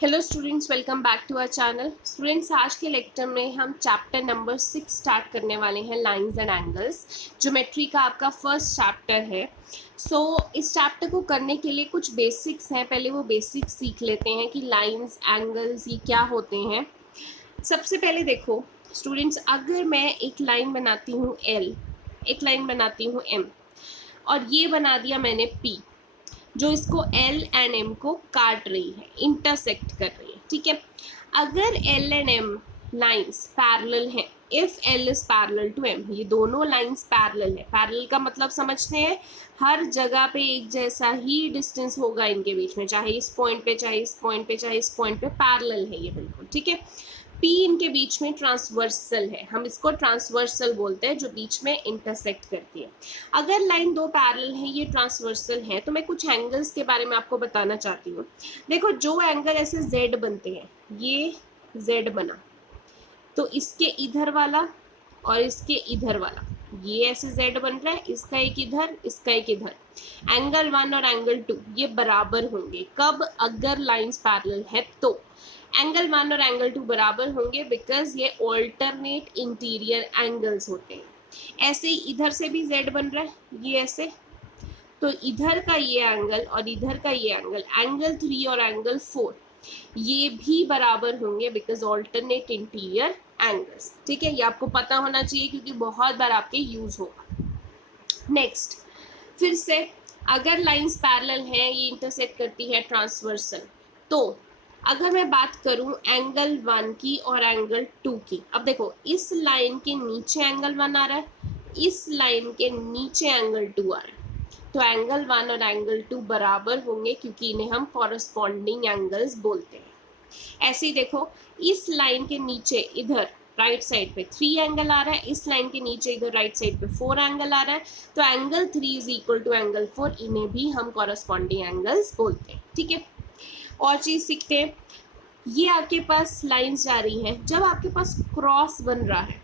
Hello students, welcome back to our channel. Students, आज के lecture में हम चैप्टर नंबर 6 स्टार्ट करने वाले हैं, लाइंस एंड एंगल्स। ज्योमेट्री का आपका फर्स्ट चैप्टर है। इस चैप्टर को करने के लिए कुछ बेसिक्स हैं। पहले वो बेसिक्स सीख लेते हैं कि लाइंस एंगल्स ये क्या होते हैं। सबसे पहले देखो स्टूडेंट्स, अगर मैं एक लाइन बनाती हूँ एल, एक लाइन बनाती हूँ एम, और ये बना दिया मैंने पी, जो इसको एल एंड एम को काट रही है, इंटरसेक्ट कर रही है, ठीक है। अगर L and M lines parallel हैं, if L is parallel to M, ये दोनों लाइंस पैरेलल है। पैरेलल का मतलब समझते हैं, हर जगह पे एक जैसा ही डिस्टेंस होगा इनके बीच में, चाहे इस पॉइंट पे, चाहे इस पॉइंट पे, चाहे इस पॉइंट पे, पैरेलल है ये बिल्कुल, ठीक है। पी इनके बीच में ट्रांसवर्सल है, हम इसको ट्रांसवर्सल बोलते हैं, जो बीच में इंटरसेक्ट करती है। अगर लाइन दो पैरेलल है, ये ट्रांसवर्सल है, तो मैं कुछ एंगल्स के बारे में आपको बताना चाहती हूँ। देखो, जो एंगल ऐसे जेड बनते हैं, ये जेड बना, तो इसके इधर वाला और इसके इधर वाला, ये ऐसे जेड बन रहा है, इसका एक इधर, इसका एक इधर। एंगल 1 और एंगल 2 ये बराबर होंगे। कब? अगर लाइंस पैरेलल है तो एंगल 1 और एंगल 2 बराबर होंगे, बिकॉज ये ऑल्टरनेट इंटीरियर एंगल्स होते हैं। ऐसे ही इधर से भी जेड बन रहा है, ये ऐसे, तो इधर का ये एंगल और इधर का ये एंगल, एंगल 3 और एंगल 4, ये भी बराबर होंगे, बिकॉज ऑल्टरनेट इंटीरियर एंगल्स, ठीक है। ये आपको पता होना चाहिए क्योंकि बहुत बार आपके यूज होगा। नेक्स्ट, फिर से अगर लाइंस पैरेलल हैं, ये इंटरसेक्ट करती है ट्रांसवर्सल, तो अगर मैं बात करूं एंगल 1 की और एंगल 2 की, अब देखो इस लाइन के नीचे एंगल 1 आ रहा है, इस लाइन के नीचे एंगल 2 आ रहा है, तो एंगल 1 और एंगल 2 बराबर होंगे, क्योंकि इन्हें हम कॉरस्पॉन्डिंग एंगल्स बोलते हैं। ऐसे ही देखो, इस लाइन के नीचे इधर राइट साइड पे 3 एंगल आ रहा है, इस लाइन के नीचे इधर राइट साइड पे 4 एंगल आ रहा है, तो angle 3 is equal to angle 4, इन्हें भी हम कॉरस्पॉन्डिंग एंगल्स बोलते हैं, ठीक है। और चीज सीखते हैं, ये आपके पास लाइंस जा रही हैं, जब आपके पास क्रॉस बन रहा है,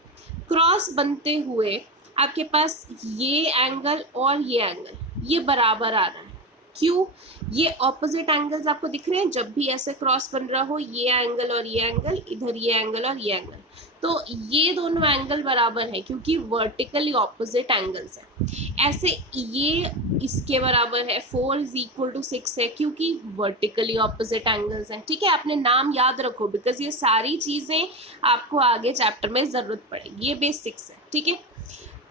क्रॉस बनते हुए आपके पास ये एंगल और ये एंगल ये बराबर आ रहा है। क्यों? ये ऑपोजिट एंगल्स आपको दिख रहे हैं, जब भी ऐसे क्रॉस बन रहा हो, ये एंगल और ये एंगल, इधर ये एंगल और ये एंगल, तो ये दोनों एंगल बराबर है, क्योंकि वर्टिकली ऑपोजिट एंगल्स है। ऐसे ये इसके बराबर है, 4 इज इक्वल टू 6 है, क्योंकि वर्टिकली ऑपोजिट एंगल्स हैं, ठीक है। आपने नाम याद रखो, बिकॉज ये सारी चीजें आपको आगे चैप्टर में जरूरत पड़ेगी, ये बेसिक्स है, ठीक है।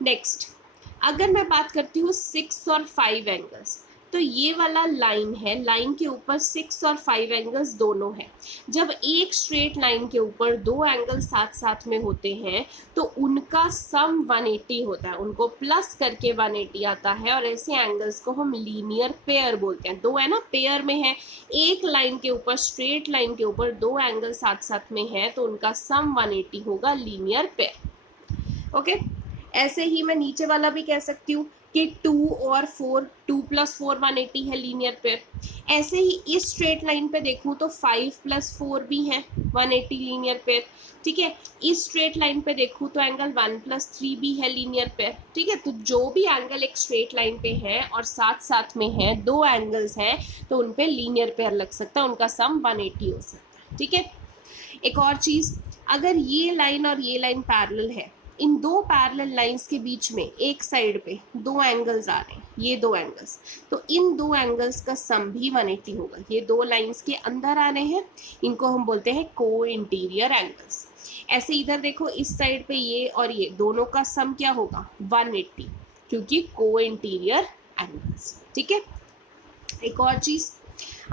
नेक्स्ट, अगर मैं बात करती हूँ 6 और 5 एंगल्स, तो ये वाला लाइन है, लाइन के ऊपर 6 और 5 एंगल्स दोनों हैं। जब एक स्ट्रेट लाइन के ऊपर दो एंगल साथ साथ में होते हैं, तो उनका सम 180 होता है, उनको प्लस करके 180 आता है, और ऐसे एंगल्स को हम लीनियर पेयर बोलते हैं। दो है ना, पेयर में है, एक लाइन के ऊपर, स्ट्रेट लाइन के ऊपर दो एंगल साथ साथ में है, तो उनका सम 180 होगा, लीनियर पेयर, ओके। ऐसे ही मैं नीचे वाला भी कह सकती हूँ कि 2 और 4, 2 + 4 180 है, लीनियर पेयर। ऐसे ही इस स्ट्रेट लाइन पे देखूँ तो 5 + 4 भी है, 180 लीनियर पेयर, ठीक है। इस स्ट्रेट लाइन पे देखूँ तो एंगल 1 + 3 भी है, लीनियर पेयर, ठीक है। तो जो भी एंगल एक स्ट्रेट लाइन पे है और साथ साथ में है, दो एंगल्स हैं, तो उन पे लीनियर पेयर लग सकता है, उनका सम 180 हो सकता है, ठीक है। एक और चीज, अगर ये लाइन और ये लाइन पैरेलल है, इन दो पैरेलल लाइंस के बीच में एक साइड पे दो एंगल्स आ रहे हैं, ये दो एंगल्स, तो इन दो एंगल्स का सम भी 180 होगा। ये दो लाइंस के अंदर आ रहे हैं, इनको हम बोलते हैं को इंटीरियर एंगल्स। ऐसे इधर देखो, इस साइड पे ये और ये दोनों का सम क्या होगा? 180, क्योंकि को इंटीरियर एंगल्स, ठीक है। एक और चीज,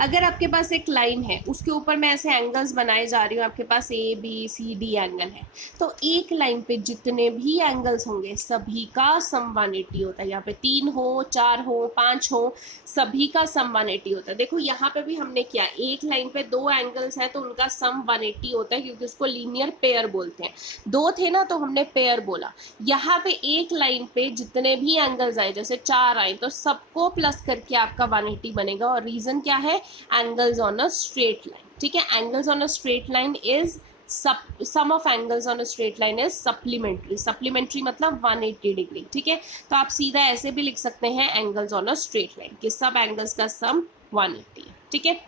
अगर आपके पास एक लाइन है, उसके ऊपर मैं ऐसे एंगल्स बनाए जा रही हूँ, आपके पास A B C D angle है, तो एक लाइन पे जितने भी एंगल्स होंगे सभी का सम 180 होता है। यहाँ पे 3 हो, 4 हो, 5 हो, सभी का सम 180 होता है। देखो यहाँ पे भी हमने किया, एक लाइन पे दो एंगल्स हैं तो उनका सम 180 होता है, क्योंकि उसको लीनियर पेयर बोलते हैं। दो थे ना, तो हमने पेयर बोला। यहाँ पे एक लाइन पे जितने भी एंगल्स आए, जैसे 4 आए, तो सबको प्लस करके आपका 180 बनेगा। और रीजन क्या है? angles on a straight line, ठीक है। angles on a straight line is sum of angles on a straight line is supplementary मतलब 180 डिग्री, ठीक है। तो आप सीधा ऐसे भी लिख सकते हैं angles on a straight line कि सब एंगल्स का सम 180 है। ठीक है।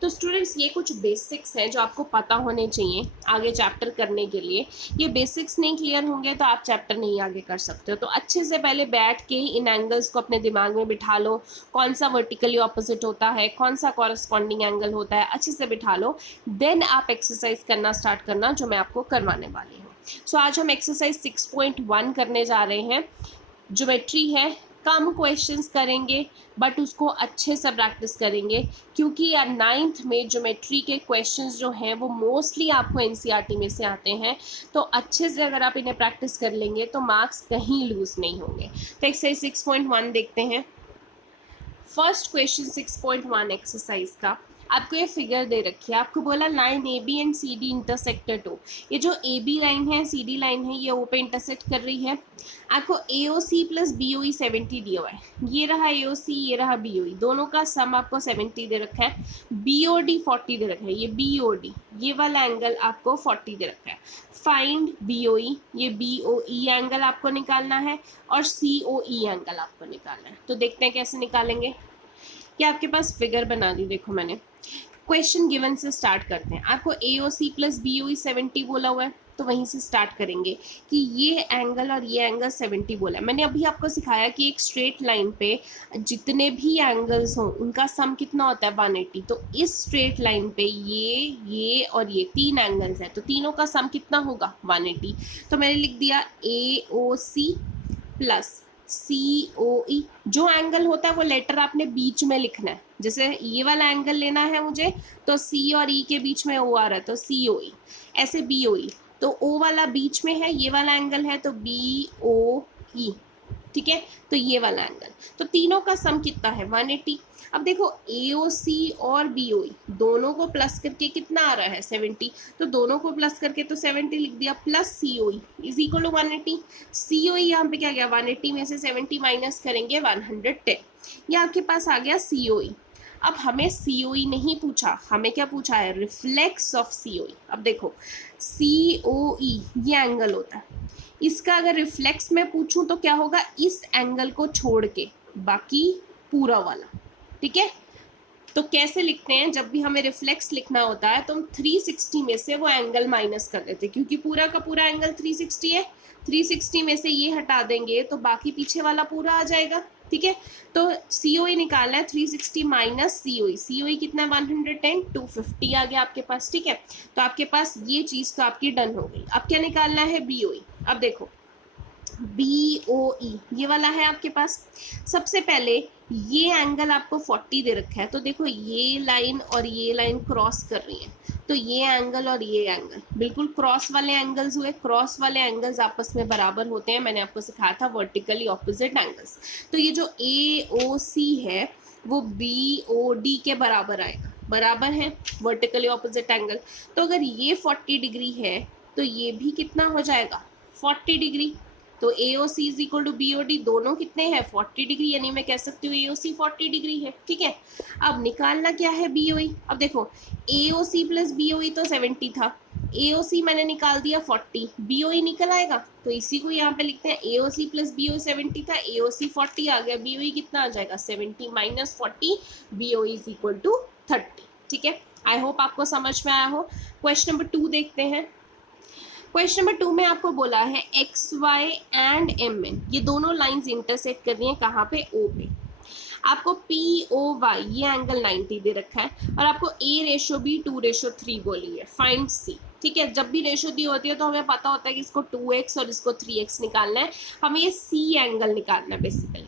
तो स्टूडेंट्स ये कुछ बेसिक्स हैं जो आपको पता होने चाहिए आगे चैप्टर करने के लिए। ये बेसिक्स नहीं क्लियर होंगे तो आप चैप्टर नहीं आगे कर सकते हो। तो अच्छे से पहले बैठ के इन एंगल्स को अपने दिमाग में बिठा लो, कौन सा वर्टिकली ऑपोजिट होता है, कौन सा कॉरस्पॉन्डिंग एंगल होता है, अच्छे से बिठा लो। देन आप एक्सरसाइज करना स्टार्ट करना जो मैं आपको करवाने वाली हूँ। सो आज हम एक्सरसाइज 6.1 करने जा रहे हैं। ज्योमेट्री है, कम क्वेश्चंस करेंगे बट उसको अच्छे से प्रैक्टिस करेंगे, क्योंकि यार 9th में ज्योमेट्री के क्वेश्चंस जो हैं वो मोस्टली आपको एनसीईआरटी में से आते हैं। तो अच्छे से अगर आप इन्हें प्रैक्टिस कर लेंगे तो मार्क्स कहीं लूज नहीं होंगे। तो एक्सरसाइज 6.1 देखते हैं। फर्स्ट क्वेश्चन 6.1 एक्सरसाइज का, आपको ये फिगर दे रखी है, आपको बोला line A B and C D intersected हो। ये जो ए बी लाइन है, सी डी लाइन है, ये ओ पे इंटरसेक्ट कर रही है। आपको ए O C plus B O ई 70 दिया हुआ है। ये रहा ए ओ सी, ये रहा बी ओ ई, दोनों का सम आपको 70 दे रखा है। बी ओ डी 40 दे रखा है। ये बी ओ डी, ये वाला एंगल आपको 40 दे रखा है। फाइंड बी ओ ई, ये बी ओ ई एंगल आपको निकालना है और सी ओ ई एंगल आपको निकालना है। तो देखते हैं कैसे निकालेंगे। ये आपके पास फिगर बना दी, देखो मैंने। क्वेश्चन गिवन से स्टार्ट करते हैं। आपको ए O C plus B O ई 70 बोला हुआ है, तो वहीं से स्टार्ट करेंगे कि ये एंगल और ये एंगल 70 बोला है। मैंने अभी आपको सिखाया कि एक स्ट्रेट लाइन पे जितने भी एंगल्स हों उनका सम कितना होता है 180। तो इस स्ट्रेट लाइन पे ये और ये 3 एंगल्स हैं, तो तीनों का सम कितना होगा 180। तो मैंने लिख दिया ए O C plus C O ई। जो एंगल होता है वो लेटर आपने बीच में लिखना है। जैसे ये वाला एंगल लेना है मुझे, तो सी और ई के बीच में ओ आ रहा है तो सी ओ ई, ऐसे बी ओ ई। तो ओ वाला बीच में है, ये वाला एंगल है तो बी ओ ई, ठीक है। तो ये वाला एंगल, तो तीनों का सम कितना है 180। अब देखो ए ओ सी और बी ओ ई दोनों को प्लस करके कितना आ रहा है 70। तो दोनों को प्लस करके तो 70 लिख दिया, plus C O E is equal to 180। C O E यहाँ पे क्या गया, 180 में से 70 माइनस करेंगे 110। ये आपके पास आ गया सी ओ ई। अब हमें सी ओ ई नहीं पूछा, हमें क्या पूछा है, रिफ्लेक्स ऑफ सी ओ ई। अब देखो सी ओ ई ये एंगल होता है, इसका अगर रिफ्लेक्स में पूछूं तो क्या होगा, इस एंगल को छोड़ के बाकी पूरा वाला, ठीक है। तो कैसे लिखते हैं, जब भी हमें रिफ्लेक्स लिखना होता है तो हम 360 में से वो एंगल माइनस कर देते हैं, क्योंकि पूरा का पूरा एंगल 360 है। 360 में से ये हटा देंगे तो बाकी पीछे वाला पूरा आ जाएगा, ठीक है। तो सी ओ ई निकालना है, 360 माइनस सी ओ ई। सी ओ ई कितना है 110, 250 आ गया आपके पास, ठीक है। तो आपके पास ये चीज़ तो आपकी डन हो गई। अब क्या निकालना है, बी ओ ई। अब देखो बी ओ ई ये वाला है आपके पास। सबसे पहले ये एंगल आपको 40 दे रखा है, तो देखो ये लाइन और ये लाइन क्रॉस कर रही है, तो ये एंगल और ये एंगल बिल्कुल क्रॉस वाले एंगल्स हुए। क्रॉस वाले एंगल्स आपस में बराबर होते हैं, मैंने आपको सिखाया था वर्टिकली ऑपोजिट एंगल्स। तो ये जो ए ओ सी है वो बी ओ डी के बराबर आएगा, बराबर है वर्टिकली ऑपोजिट एंगल। तो अगर ये 40 डिग्री है तो ये भी कितना हो जाएगा 40 डिग्री। तो A O C is equal to B O D, दोनों कितने हैं 40 डिग्री, यानी मैं कह सकती हूँ ए ओ सी 40 डिग्री है, ठीक है। अब निकालना क्या है बी ओ ई। अब देखो ए O C plus B O ई तो 70 था, ए ओ सी मैंने निकाल दिया 40, बी ओ ई निकल आएगा। तो इसी को यहाँ पे लिखते हैं, ए O C plus B O ई 70 था, ए ओ सी 40 आ गया, बी ओ ई कितना आ जाएगा 70 minus 40, B O E is equal to 30, ठीक है। आई होप आपको समझ में आया हो। क्वेश्चन नंबर 2 देखते हैं। क्वेश्चन नंबर 2 में आपको बोला है X Y and M N, ये दोनों लाइंस इंटरसेक्ट कर रही हैं कहाँ पे, ओ पे। आपको पी ओ वाई ये एंगल 90 दे रखा है और आपको ए रेशो बी 2:3 बोली है। फाइंड सी, ठीक है। जब भी रेशो दी होती है तो हमें पता होता है कि इसको 2x और इसको 3x निकालना है, हमें ये सी एंगल निकालना है बेसिकली।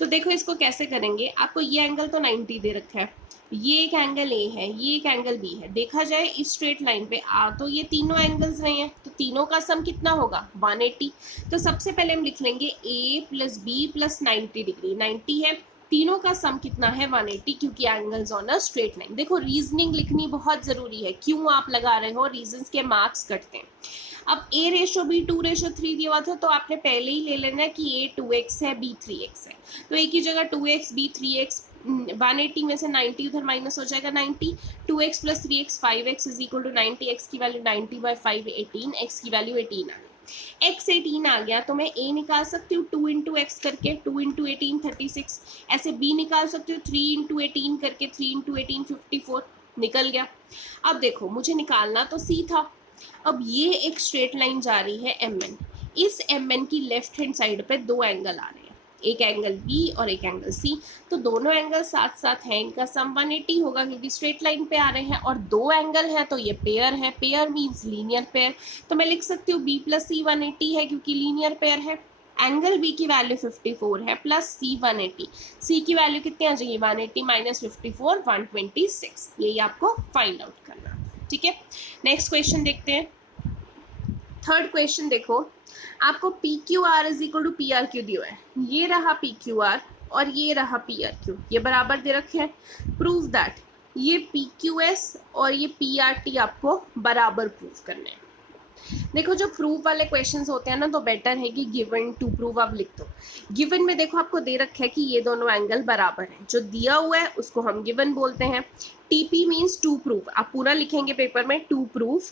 तो देखो इसको कैसे करेंगे, आपको ये एंगल तो 90 दे रखा है, ये एक एंगल ए है, ये एक एंगल बी है। देखा जाए इस स्ट्रेट लाइन पे आ तो ये तीनों एंगल्स नहीं है, तो तीनों का सम कितना होगा 180। तो सबसे पहले हम लिख लेंगे ए प्लस बी प्लस 90 डिग्री, 90 है, तीनों का सम कितना है 180, क्योंकि angles on a straight line. देखो रीजनिंग लिखनी बहुत ज़रूरी है, क्यों आप लगा रहे हो, रीजंस के मार्क्स कटते हैं। अब ए रेशो बी 2:3 दिया हुआ था, तो आपने पहले ही ले लेना है कि ए 2x है, बी 3x है। तो एक ही जगह 2x बी 3x, 180 में से 90 उधर माइनस हो जाएगा 90, 2x plus 3x 5x is equal to 90, x की वैल्यू 90/5 18, x की वैल्यू 18 आ गई। x 18 आ गया तो मैं a निकाल सकती हूँ 2 इंटू एक्स करके, 2 इंटू 18 36। ऐसे b निकाल सकती हूँ 3 इंटू 18 करके, 3 इंटू 18 54, निकल गया। अब देखो मुझे निकालना तो c था। अब ये एक स्ट्रेट लाइन जा रही है mn, इस mn की लेफ्ट हैंड साइड पे दो एंगल आ रहे हैं, एक एंगल B और एक एंगल C। तो दोनों एंगल साथ साथ हैं, इनका सम 180 होगा क्योंकि स्ट्रेट लाइन पे आ रहे हैं, और दो एंगल है तो ये पेयर है, पेयर मीन्स लीनियर पेयर। तो मैं लिख सकती हूँ B प्लस C 180 है क्योंकि लीनियर पेयर है। एंगल B की वैल्यू 54 है प्लस C 180, C की वैल्यू कितनी आ जाएगी 180 माइनस 54 126। यही आपको फाइंड आउट करना, ठीक है। नेक्स्ट क्वेश्चन देखते हैं। थर्ड क्वेश्चन देखो, आपको P Q R is equal to P R Q दिया है। ये रहा पी क्यू आर और ये रहा पी आर क्यू, ये बराबर दे रखे हैं। प्रूव दैट ये पी क्यू एस और ये पी आर टी आपको बराबर प्रूव करने हैं। देखो जो प्रूव वाले क्वेश्चंस होते हैं ना, तो बेटर है कि गिवन टू प्रूव आप लिख दो। गिवन में देखो आपको दे रखा है कि ये दोनों एंगल बराबर हैं, जो दिया हुआ है उसको हम गिवन बोलते हैं। टीपी मीन्स टू प्रूव, आप पूरा लिखेंगे पेपर में टू प्रूव।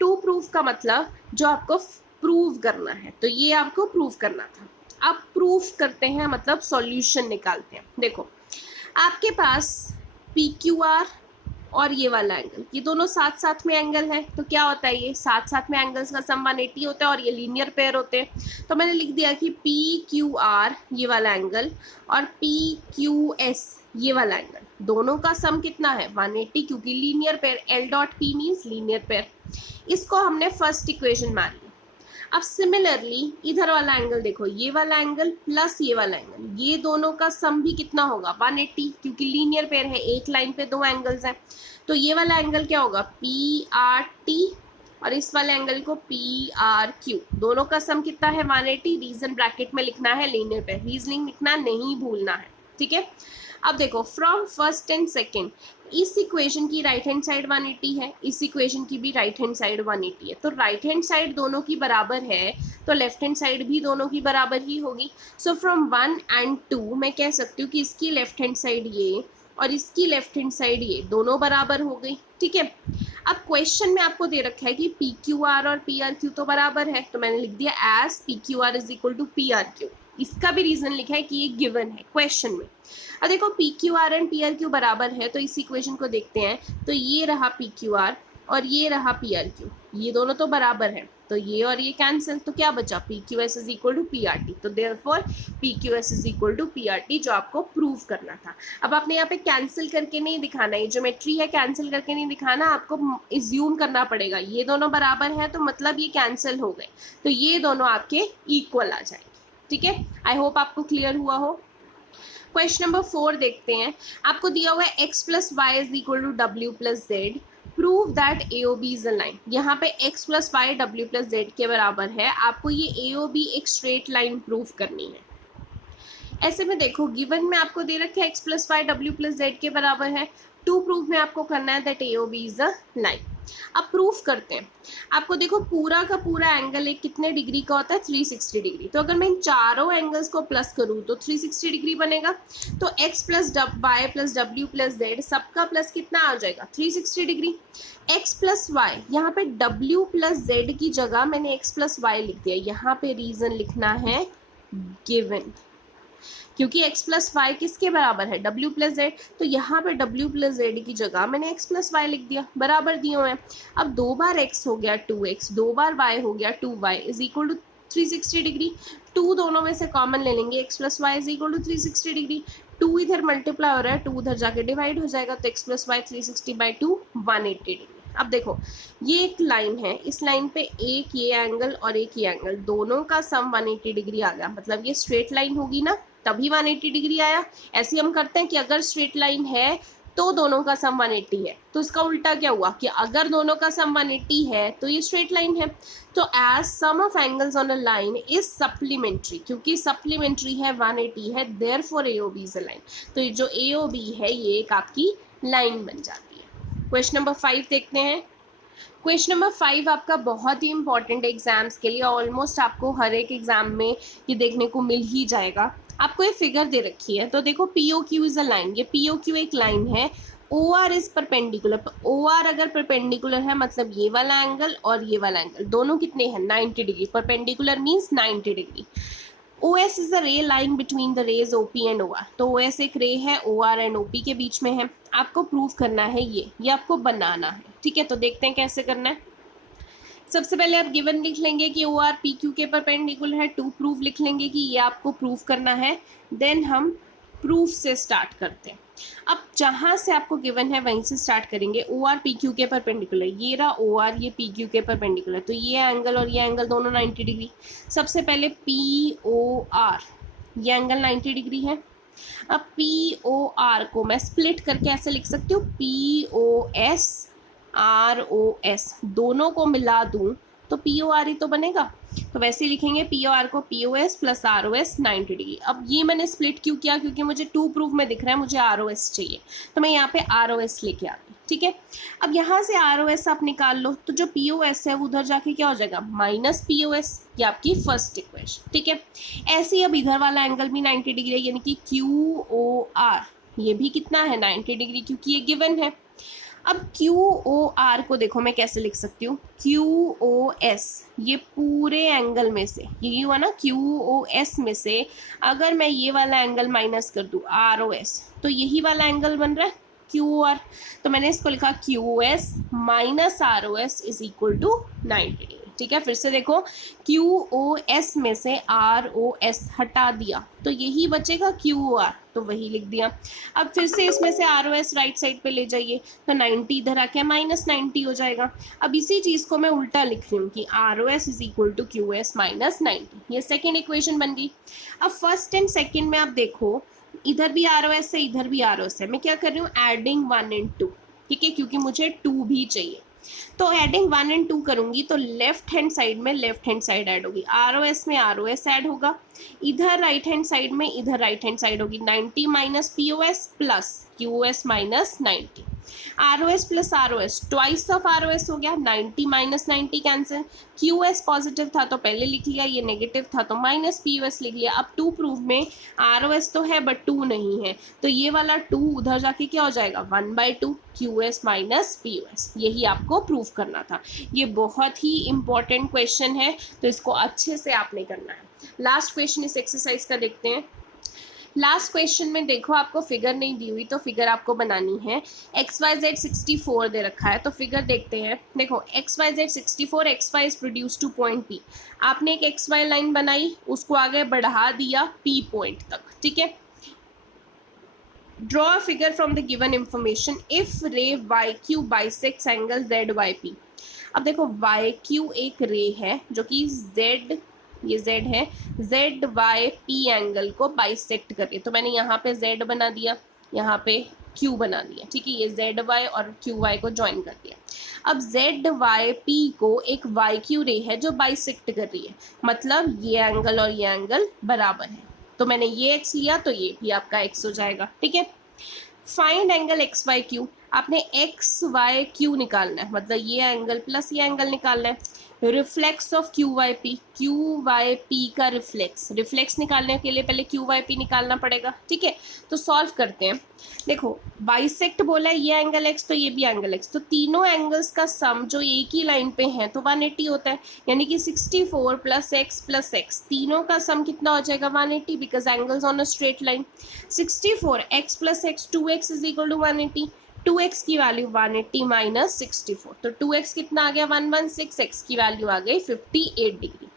टू प्रूव का मतलब जो आपको प्रूव करना है, तो ये आपको प्रूव करना था। अब प्रूफ करते हैं मतलब सॉल्यूशन निकालते हैं। देखो आपके पास पी क्यू आर और ये वाला एंगल, ये दोनों साथ साथ में एंगल है, तो क्या होता है ये साथ साथ में एंगल्स का सम 180 होता है और ये लीनियर पेयर होते हैं। तो मैंने लिख दिया कि पी क्यू आर ये वाला एंगल और पी क्यू एस ये वाला एंगल, दोनों का सम कितना है 180 क्योंकि linear pair, L dot P means linear pair. इसको हमने फर्स्ट इक्वेशन मान ली। अब सिमिलरली इधर वाला एंगल देखो, ये वाला एंगल प्लस ये वाला एंगल, ये दोनों का सम भी कितना होगा 180 क्योंकि लीनियर पेयर है, एक लाइन पे दो एंगल्स हैं। तो ये वाला एंगल क्या होगा पी आर टी और इस वाले एंगल को पी आर क्यू, दोनों का सम कितना है 180। रीजन ब्रैकेट में लिखना है लीनियर पेयर, रीजनिंग लिखना नहीं भूलना है, ठीक है। अब देखो फ्रॉम फर्स्ट एंड सेकेंड, इस इक्वेशन की राइट हैंड साइड 180 है, इस इक्वेशन की भी राइट हैंड साइड 180 है। तो राइट हैंड साइड दोनों की बराबर है तो लेफ्ट हैंड साइड भी दोनों की बराबर ही होगी। सो फ्रॉम 1 एंड 2 मैं कह सकती हूँ कि इसकी लेफ्ट हैंड साइड ये और इसकी लेफ्ट हैंड साइड ये दोनों बराबर हो गई, ठीक है। अब क्वेश्चन में आपको दे रखा है कि पी क्यू आर और पी आर क्यू तो बराबर है, तो मैंने लिख दिया as P Q R is equal to P R Q. इसका भी रीजन लिखा है कि ये गिवन है क्वेश्चन में। अब देखो P Q are and P R Q बराबर है, तो इस इक्वेशन को देखते हैं। तो ये रहा पी क्यू आर और ये रहा पी आर क्यू, ये दोनों तो बराबर है, तो ये और ये कैंसिल, तो क्या बचा P Q S is equal to P R T. तो therefore P Q S is equal to P R T, जो आपको प्रूव करना था। अब आपने यहाँ पे कैंसिल करके नहीं दिखाना, ये ज्योमेट्री है, कैंसिल करके नहीं दिखाना, आपको इज्यूम करना पड़ेगा ये दोनों बराबर है तो मतलब ये कैंसिल हो गए, तो ये दोनों आपके इक्वल आ जाएंगे, ठीक है। आई होप आपको क्लियर हुआ हो। क्वेश्चन नंबर 4 देखते हैं। आपको दिया हुआ है x plus y is equal to डब्ल्यू plus z, prove that A O B is a line. यहाँ पे x प्लस वाई डब्ल्यू प्लस जेड के बराबर है, आपको ये ए ओ बी एक स्ट्रेट लाइन प्रूव करनी है। ऐसे में देखो गिवन में आपको दे रखा है x प्लस वाई डब्ल्यू प्लस जेड के बराबर है, टू प्रूफ में आपको करना है that A O B is a line. अब प्रूफ करते हैं। आपको देखो पूरा का पूरा एंगल एक कितने डिग्री का होता है 360 डिग्री, तो अगर मैं इन चारों एंगल्स को प्लस करूँ तो 360 डिग्री बनेगा। तो x प्लस वाई प्लस डब्ल्यू प्लस जेड सबका प्लस कितना आ जाएगा 360 डिग्री। x प्लस वाई, यहाँ पे w प्लस जेड की जगह मैंने x प्लस वाई लिख दिया, यहाँ पे रीजन लिखना है गिवन, क्योंकि x प्लस वाई किसके बराबर है w प्लस जेड, तो यहाँ पे w प्लस जेड की जगह मैंने x प्लस वाई लिख दिया, बराबर दिए हुए हैं। अब 2 बार x हो गया 2x, 2 बार y हो गया 2y is equal to 360 degree. 2 दोनों में से कॉमन ले लेंगे, x plus y is equal to 360 degree. 2 इधर मल्टीप्लाई हो रहा है, 2 उधर जाके डिवाइड हो जाएगा, तो x plus y 360 by 2 180 degree. अब देखो ये एक लाइन है, इस लाइन पे एक ये एंगल और एक ये एंगल, दोनों का सम 180 डिग्री आ गया, मतलब ये स्ट्रेट लाइन होगी ना तभी 180 डिग्री आया। ऐसे हम करते हैं कि अगर स्ट्रेट लाइन है तो दोनों का सम 180 है, तो इसका उल्टा क्या हुआ कि अगर दोनों का सम 180 है तो ये स्ट्रेट लाइन है। तो as sum of angles on a line is supplementary, क्योंकि सप्लीमेंट्री है 180 है, therefore AOB is a line. तो ये जो AOB है ये एक आपकी लाइन बन जाती है। क्वेश्चन नंबर 5 देखते हैं। क्वेश्चन नंबर 5 आपका बहुत ही इंपॉर्टेंट एग्जाम्स के लिए, ऑलमोस्ट आपको हर एक एग्जाम में ये देखने को मिल ही जाएगा। आपको ये फिगर दे रखी है, तो देखो POQ इज अ लाइन, ये POQ एक लाइन है, O R is perpendicular, O R अगर परपेंडिकुलर है मतलब ये वाला एंगल और ये वाला एंगल दोनों कितने हैं 90 degree, perpendicular means 90 degree. O S is a ray lying between the rays O P and O R, तो ओ एस एक रे है, O R and O P के बीच में है। आपको प्रूव करना है ये आपको बनाना है, ठीक है। तो देखते हैं कैसे करना है। सबसे पहले आप गिवन लिख लेंगे कि ओ आर पी क्यू के परपेंडिकुलर है, टू प्रूफ लिख लेंगे कि ये आपको प्रूफ करना है। देन हम प्रूफ से स्टार्ट करते हैं। अब जहां से आपको गिवन है वहीं से स्टार्ट करेंगे। ओ आर पी क्यू के परपेंडिकुलर, ये रहा ओ आर, ये पी क्यू के परपेंडिकुलर, तो ये एंगल और ये एंगल दोनों 90 डिग्री। सबसे पहले पी ओ आर, ये एंगल 90 डिग्री है। अब पी ओ आर को मैं स्प्लिट करके ऐसे लिख सकती हूँ, P O S R O S, दोनों को मिला दूं तो पी ओ आर ही तो बनेगा। तो वैसे ही लिखेंगे पी ओ आर को P O S plus R O S 90 degree. अब ये मैंने स्प्लिट क्यों किया, क्योंकि मुझे टू प्रूफ में दिख रहा है, मुझे आर ओ एस चाहिए, तो मैं यहाँ पे आर ओ एस लेके आ गई, ठीक है। अब यहाँ से आर ओ एस आप निकाल लो, तो जो पी ओ एस है वो उधर जाके क्या हो जाएगा, माइनस पी ओ एस, ये आपकी फर्स्ट इक्वेशन, ठीक है। ऐसे ही अब इधर वाला एंगल भी 90 डिग्री है, यानी कि क्यू ओ आर, ये भी कितना है 90 डिग्री, क्योंकि ये गिवन है। अब क्यू ओ आर को देखो मैं कैसे लिख सकती हूँ, क्यू ओ एस, ये पूरे एंगल में से, ये हुआ ना क्यू ओ एस में से अगर मैं ये वाला एंगल माइनस कर दूँ आर ओ एस, तो यही वाला एंगल बन रहा है क्यू ओ आर। तो मैंने इसको लिखा Q O S minus R O S is equal to 90 degree, ठीक है। फिर से देखो क्यू ओ एस में से आर ओ एस हटा दिया तो यही बचेगा क्यू ओ आर, तो वही लिख दिया। अब फिर से इसमें से R O S right side पे ले जाइए तो 90 इधर आके माइनस 90 हो जाएगा। अब इसी चीज़ को मैं उल्टा लिख रही हूँ कि R O S is equal to Q S minus 90, ये सेकेंड इक्वेशन बन गई। अब फर्स्ट एंड सेकेंड में आप देखो इधर भी आर ओ एस है, इधर भी आर ओ एस है, मैं क्या कर रही हूँ एडिंग 1 एंड 2, ठीक है, क्योंकि मुझे 2 भी चाहिए। तो एडिंग 1 एंड 2 करूंगी तो लेफ्ट हैंड साइड में लेफ्ट हैंड साइड ऐड होगी, आर ओ एस में आर ओ एस ऐड होगा, इधर राइट हैंड साइड में इधर राइट हैंड साइड होगी, 90 minus P O S plus Q O S minus 90, R O S plus R O S twice of R O S हो गया, 90 minus 90 cancel, Q S positive था तो पहले लिख लिया, ये नेगेटिव था तो माइनस पी ओ एस लिख लिया। अब 2 प्रूफ में आर ओ एस तो है बट 2 नहीं है, तो ये वाला 2 उधर जाके क्या हो जाएगा 1/2 Q S minus P O S, यही आपको प्रूफ करना था। ये बहुत ही इंपॉर्टेंट क्वेश्चन है, तो इसको अच्छे से आपने करना है। लास्ट क्वेश्चन इस एक्सरसाइज का देखते हैं। लास्ट क्वेश्चन में देखो आपको फिगर नहीं दी हुई, तो फिगर आपको बनानी है। एक्स वाई जेड 64 दे रखा है, तो फिगर देखते हैं। देखो X Y Z 64, X Y is produce to point P. आपने एक एक्स वाई लाइन बनाई, उसको आगे बढ़ा दिया पी पॉइंट तक, ठीक है। Draw a figure from the given information if ray Y Q bisects angle Z Y P. अब देखो वाई क्यू एक रे है जो कि जेड, ये जेड है, जेड वाई पी एंगल को बाइसेक्ट कर रही है, तो मैंने यहाँ पे जेड बना दिया, यहाँ पे क्यू बना दिया, ठीक है। ये जेड वाई और क्यू वाई को ज्वाइन कर दिया। अब जेड वाई पी को एक वाई क्यू रे है जो बाइसेक्ट कर रही है, मतलब ये एंगल और ये एंगल बराबर है, तो मैंने ये एक्स लिया तो ये भी आपका एक्स हो जाएगा, ठीक है। Find angle X Y Q, आपने एक्स वाई क्यू निकालना है, मतलब ये एंगल प्लस ये एंगल निकालना है। Reflex of Q Y P, Q Y P का रिफ्लेक्स, रिफ्लेक्स निकालने के लिए पहले क्यू वाई पी निकालना पड़ेगा, ठीक है। तो सॉल्व करते हैं। देखो बाइसेक्ट बोला है, ये एंगल एक्स तो ये भी एंगल एक्स, तो तीनों एंगल्स का सम जो एक ही लाइन पे है तो 180 होता है, यानी कि 64 प्लस एक्स तीनों का सम कितना हो जाएगा 180, because angles on a straight line. 64 X plus X 2x is equal to 180, 2x की वैल्यू 180 माइनस 64, तो 2x कितना आ गया 116, x की वैल्यू आ गई 58 डिग्री।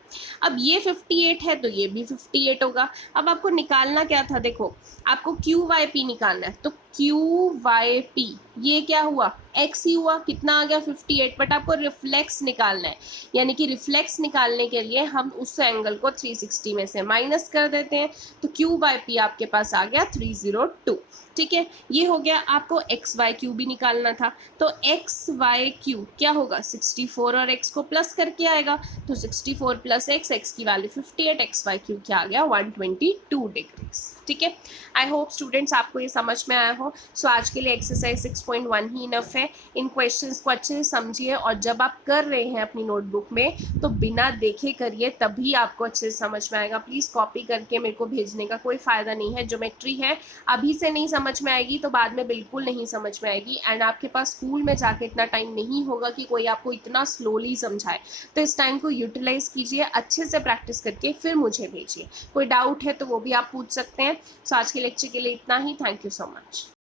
अब ये 58 है तो ये भी 58 होगा। अब आपको निकालना क्या था, देखो आपको क्यू वाई पी निकालना है, तो क्यू वाई पी ये क्या हुआ x ही हुआ, कितना आ गया 58, बट आपको रिफ्लेक्स निकालना है, यानी कि रिफ्लेक्स निकालने के लिए हम उस एंगल को 360 में से माइनस कर देते हैं, तो क्यू वाई पी आपके पास आ गया 302, ठीक है। ये हो गया। आपको एक्स वाई क्यू भी निकालना था, तो एक्स वाई क्यू क्या होगा 64 और एक्स को प्लस करके आएगा, तो 64 प्लस एक्स, एक्स की वैल्यू 58, एक्स वाई क्यू क्या आ गया 122 डिग्रीज। ठीक है। आई होप स्टूडेंट्स आपको ये समझ में आया हो। सो आज के लिए एक्सरसाइज 6.1 ही इनफ है। इन क्वेश्चंस को अच्छे से समझिए और जब आप कर रहे हैं अपनी नोटबुक में तो बिना देखे करिए, तभी आपको अच्छे से समझ में आएगा। प्लीज़ कॉपी करके मेरे को भेजने का कोई फ़ायदा नहीं है। ज्योमेट्री है, अभी से नहीं समझ में आएगी तो बाद में बिल्कुल नहीं समझ में आएगी, एंड आपके पास स्कूल में जाके इतना टाइम नहीं होगा कि कोई आपको इतना स्लोली समझाए। तो इस टाइम को यूटिलाइज कीजिए, अच्छे से प्रैक्टिस करके फिर मुझे भेजिए। कोई डाउट है तो वो भी आप पूछ सकते हैं। सो आज के लेक्चर के लिए इतना ही। Thank you so much.